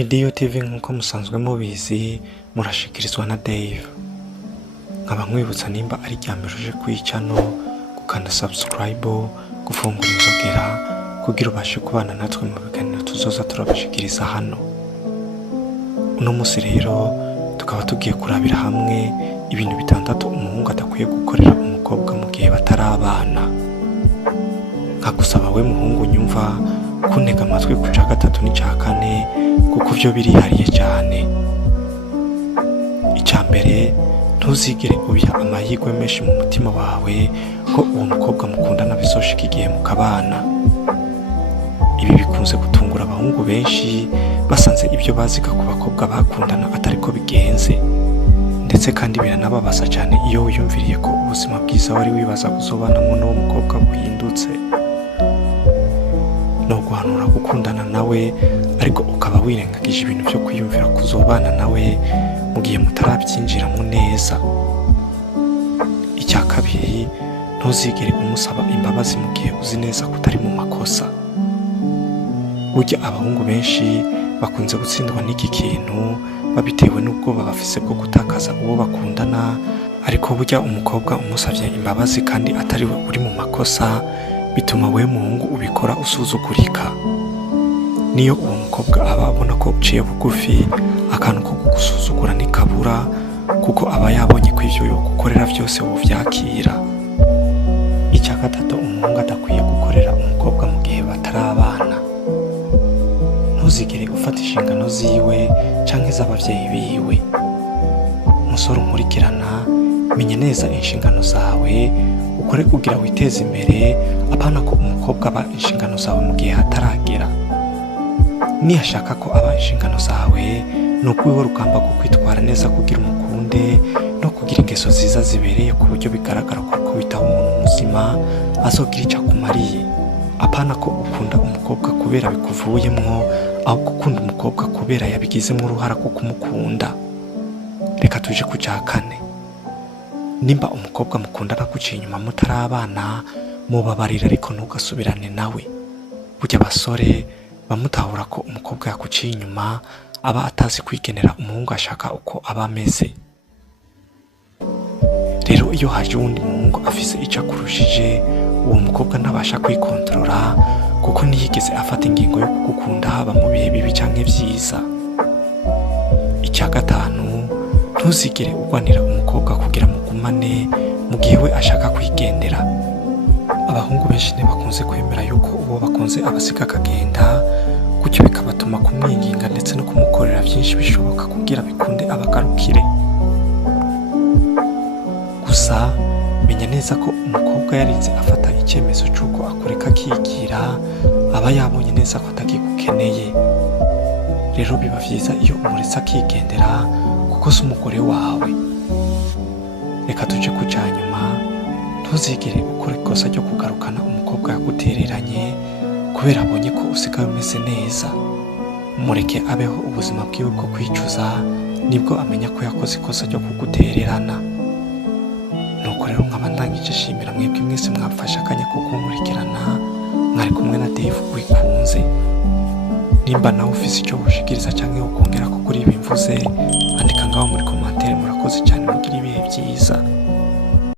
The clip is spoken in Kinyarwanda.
Ni Dio TV nk'uko musanzwe mubizi murashikirizwa na Dave. Nkaba nkwibutsa nimba ari ryambere uje kwicano gukanda subscribe, gufungura inzogera kugira ubashe kubana natwe mu biganiro tuzoza turabashikiriza hano. Uno musi rero tukaba tugiye kurabira hamwe ibintu bitandatu umuhungu adakwiye gukorera umukobwa mu gihe batarabana. Nkagusaba we muhungu nyumva kuntega amatwi ku ca gatatu n'ica kane kuko vyo birihariye cyane. Icambere, ntuzigere ubiha amahirwe menshi mu mutima wawe ko uwo mukobwa mukundana bizoshika igihe mukabana. Ibi bikunze gutungura abahungu benshi basanze ibyo baziga ku bakobwa bakundana atariko bigenze, ndetse kandi biranababaza cyane iyo wiyumviriye ko ubuzima bwiza wari wibaza kuzobanamo n'uwo mukobwa buhindutse. No guhanura gukundana nawe ariko ukaba wirengagije ibintu byo kwiyumvira kuzobana nawe mu gihe mutarabyinjiramo neza. Icya kabiri, ntuzigere umusaba imbabazi mu gihe uzi neza ko utari mu makosa. Burya abahungu benshi bakunze gutsindwa n'iki kintu babitewe n'ubwoba bafise bwo gutakaza uwo bakundana, ariko burya umukobwa umusavye imbabazi kandi atari we uri mu makosa bituma we muhungu ubikora usuzugurika. Niyo uwo mukobwa aba abona ko uciye bugufi, akantu ko kugusuzugura nikabura kuko aba yabonye ko ivyo yogukorera vyose wovyakira. Icya gatatu umuhungu adakwiye gukorera umukobwa mu gihe batarabana, ntuzigere ufata inshingano ziwe canke z'abavyeyi biwe. Umusore umurikirana, menya neza inshingano zawe ukore kugira witeze imbere, apana ko umukobwa aba inshingano zawe mu gihe hataragera. Niyashaka ko aba inshingano zawe, nuko wiwe rugamba rwo kwitwara neza kugira umukunde no kugira ingeso ziza zibereye ku buryo bigaragara ko kubitaho umuntu muzima azogira ico akumariye. Apana ko ukunda umukobwa kubera bikuvuyemwo, ahubwo ukunda umukobwa kubera yabigizemo uruhara ko kumukunda. Reka tuje ku ca kane. Nimba umukobwa mukundana kuciye inyuma mutarabana, mubabarira ariko ntugasubirane nawe. Burya abasore bamutahura ko umukobwa yakuciye inyuma aba atazi kwigenera umuhungu ashaka uko aba ameze. Rero iyo haje uwundi muhungu afise ico akurushije, uwo mukobwa ntabasha kwikontorora kuko ntiyigeze afata ingingo yo kugukunda haba mu bihe bibi canke vyiza. Icya gatanu, ntuzigere ugwanira umukobwa kugira mugumane mu gihe we ashaka kwigendera. Abahungu benshi ntibakunze kwemera yuko uwo bakunze abasiga akagenda, gutyo bikabatuma kumwinginga ndetse no kumukorera byinshi bishoboka kugira bikunde abagarukire. Gusa menya neza ko umukobwa yarinze afata icyemezo cy'uko akureka akigira, aba yabonye neza ko atagikukeneye. Rero biba vyiza iyo umuretse akigendera kuko si umugore wawe. Reka tuje ku ca nyuma, ntuzigere ukora ikosa ryo kugarukana umukobwa yagutereranye kubera abonye ko usigaye umeze neza. Mureke abeho ubuzima bwiwe bwo kwicuza, nibwo amenya ko yakoze ikosa ryo kugutererana. Nuko rero nkaba ndangije shimira mwebwe mwese mwafashe akanya ko kunkurikirana. Mwari kumwe na Dave wikunze. Nimba nawe ufise icyo ushikiriza canke ukongera ko kuri ibi mvuze, andika ngaho muri commentaire. Murakoze cyane, mugira ibihe byiza.